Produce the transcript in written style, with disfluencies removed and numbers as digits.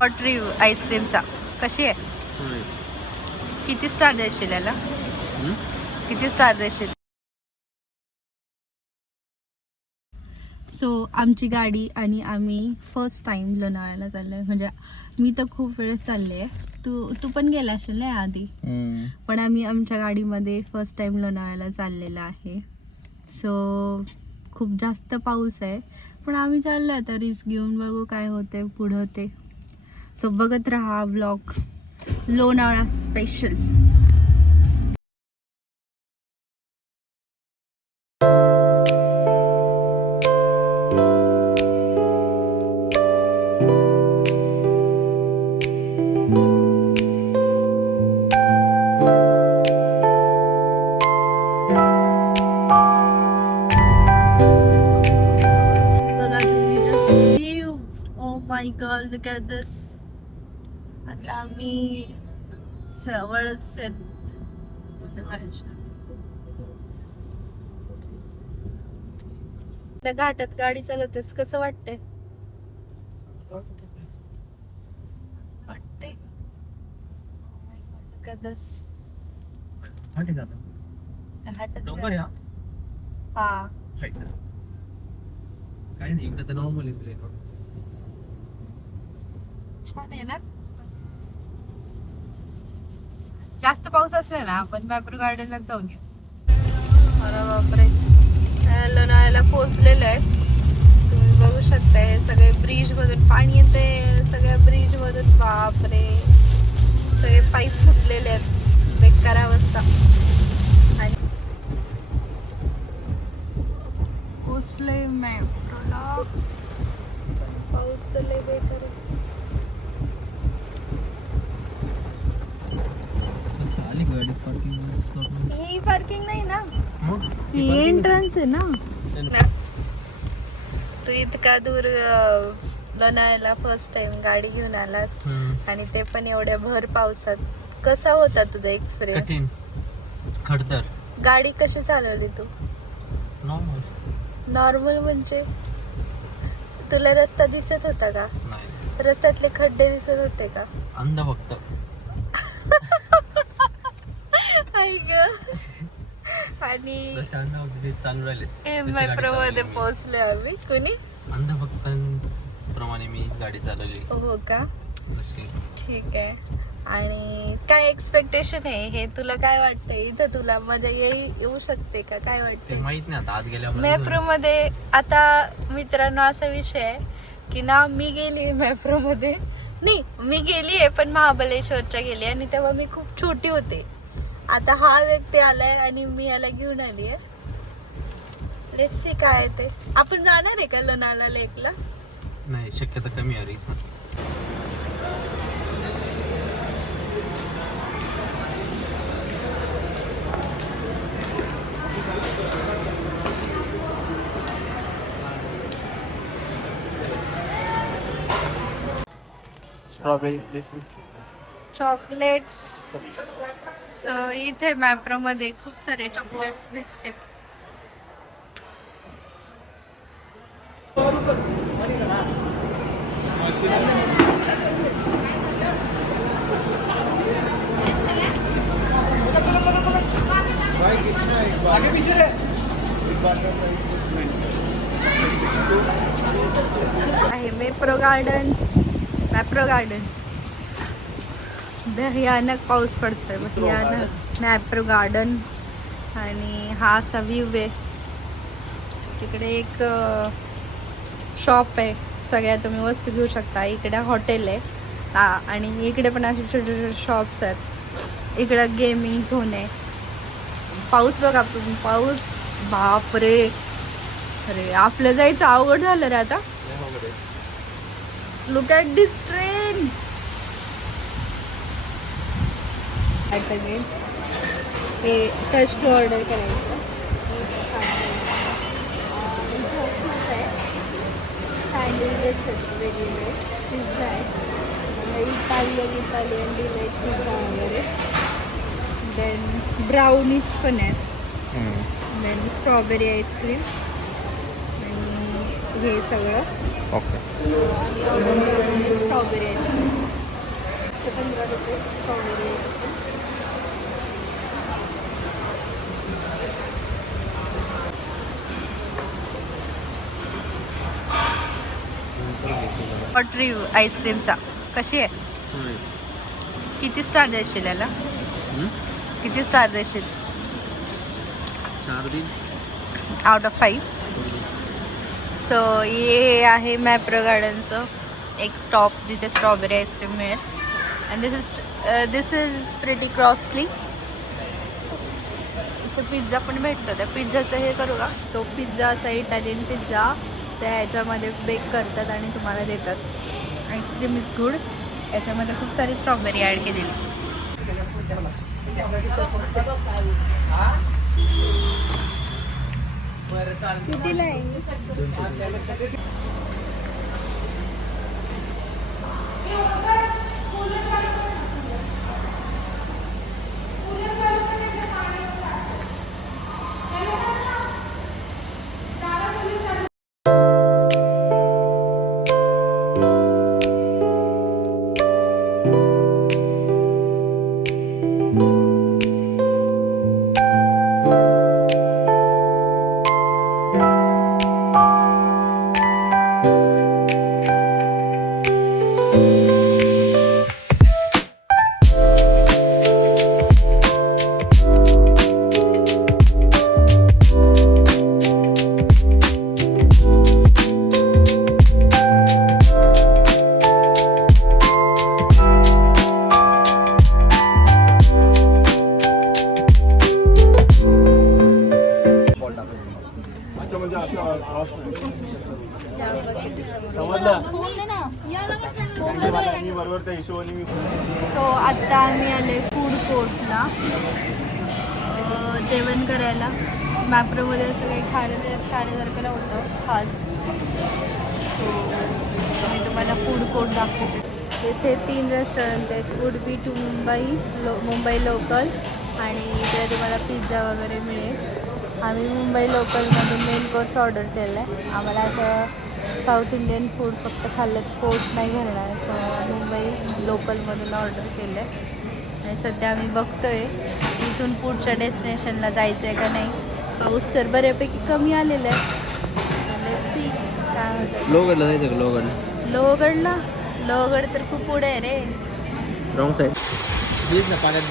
Hot review आईस्क्रीमचा कशी आहे? किती स्टार देशील याला? किती स्टार देशील? सो आमची गाडी आणि आम्ही फर्स्ट टाइम लोणावळ्याला चाललोय. म्हणजे मी तर खूप वेळेस चालले आहे. तू पण गेला असेल ना आधी, पण आम्ही आमच्या गाडीमध्ये फर्स्ट टाइम लोणावळ्याला चाललेला आहे. सो खूप जास्त पाऊस आहे, पण आम्ही चाललो आता रिस्क घेऊन, बघू काय होते पुढं ते. सो बघत राहा ब्लॉग लोणावळा स्पेशल. बघा तुम्ही just view. Oh my god, look at this. आता आम्ही जवळच आहेत. त्या घाटात गाडी चालवतेस कसं वाटतंय? वाटतंय कदस डोंगर या हा. काय नाही, इकडे तर नॉर्मल छान आहे ना. जास्त पाऊस असेल ना आपण मॅप्रो गार्डनला जाऊन येऊ. अरे बापरे, लोणावळ्याला पोहोचलेलो आहे. तुम्ही बघू शकता हे सगळे ब्रिज मधून पाणी येते. सगळ्या ब्रिज मधून बापरे सगळे पाईप फुटलेले आहेत. बेकार अवस्था. आणि पोचले मॅप्रोला. पाऊस तर लय बेकार आहे. ही पार्किंग नाही ना, ही एंट्रन्स आहे ना. तू इतका दूर लोणावळ्याला फर्स्ट टाइम गाडी घेऊन आलास आणि ते पण एवढ्या भर पावसात. कसा होता तुझा एक्सपिरियन्स? कठीण, खडतर. गाडी कशी चालवली तू? नॉर्मल. नॉर्मल म्हणजे तुला रस्ता दिसत होता का? नाही. रस्त्यातले खड्डे दिसत होते का? अंध फक्त. आई ग. आणि जसे अंध होते ते चालू राहिले. मॅप्रो मध्ये पोहोचले आम्ही. कुणी अंध भक्त प्रमाणे मी गाडी चालवली. हो का? जशी ठीक आहे. आणि काय एक्सपेक्टेशन आहे हे, तुला काय वाटतंय? इथं तुला मजा येऊ शकते का? काय ते वाटतंय? माहित नाही आता, आत गेल्यावर मॅप्रो मध्ये आता मित्रांनो असा विषय आहे की ना, मी गेली मॅप्रो मध्ये नाही, मी गेली आहे पण महाबळेश्वरच्या गेली आणि तेव्हा मी खूप छोटी होते. आता हा व्यक्ती आलाय आणि मी याला घेऊन आली आहे. लेट्स सी काय ते. आपण जाणार आहे का लोणावळा लेकला? नाही, शक्यता कमी आहे. चॉकलेट्स. इथे मॅप्रो मध्ये खूप सारे चॉकलेट्स भेटते. आहे मॅप्रो गार्डन. मॅप्रो गार्डन. भयानक पाऊस पडतोय. भयानक. मॅप्रो गार्डन. आणि हा असा व्ह्यू आहे. तिकडे एक शॉप आहे, सगळ्या तुम्ही वस्तू घेऊ शकता. इकडे हॉटेल आहे आणि इकडे पण असे छोटे छोटे शॉप्स आहेत. इकडं गेमिंग झोन आहे. पाऊस बघा तुम्ही, पाऊस बापरे. अरे आपलं जायचं अवघड झालं रे आता. Look at this train. हे टच टू ऑर्डर करायचं. सँडविचेस आहेत वेगवेगळे. पिझ्झा आहे, इटालियन डिलाईट पिझ्झा वगैरे. देन ब्राउनीज पण आहेत. देन स्ट्रॉबेरी आईस्क्रीम आणि हे सगळं. ओके. आणि ऑर्डर केलेली स्ट्रॉबेरी आईस्क्रीम 15 रुपये स्ट्रॉबेरी आईस्क्रीम. हॉट रिव्ह्यू आईस्क्रीमचा कशी आहे? किती स्टार देशील याला? किती स्टार देशील? 4 दिन आउट ऑफ 5. सो हे आहे मॅप्रो गार्डनचं एक स्टॉप जिथे स्ट्रॉबेरी आईस्क्रीम मिळेल. And this is pretty costly. इथं पिझ्झा पण भेटतो. त्या पिझ्झाचं हे करू का? तो पिझ्झा असा इटालियन पिझ्झा त्या ह्याच्यामध्ये बेक करतात आणि तुम्हाला देतात. Ice cream is good. याच्यामध्ये खूप सारी स्ट्रॉबेरी ॲड केलेली. कितीला आहे? सो आत्ता आम्ही आले फूड कोर्टला जेवण करायला. मॅप्रोमध्ये असं काही खाण्यासारखं नव्हतं खास. सो मी तुम्हाला फूड कोर्ट दाखवते. इथे 3 रेस्टॉरंट आहेत. उडुपी टू मुंबई लोकल आणि इकडे तुम्हाला पिझ्झा वगैरे मिळेल. आम्ही मुंबई लोकलमधून मेन कोर्स ऑर्डर केलं आहे. आम्हाला असं साऊथ इंडियन फूड फक्त खाल्लं पोट नाही भरणार. सो मुंबई लोकलमधून ऑर्डर केलं आहे. आणि सध्या आम्ही बघतो आहे इथून पुढच्या डेस्टिनेशनला जायचं आहे का नाही. पाऊस तर बऱ्यापैकी कमी आलेला आहे. लेट्स सी काय होतं. लोहगडला जायचं का? लोहगडला लोहगड तर खूप पुढे आहे रे. Wrong side. प्लीज ना पाण्यात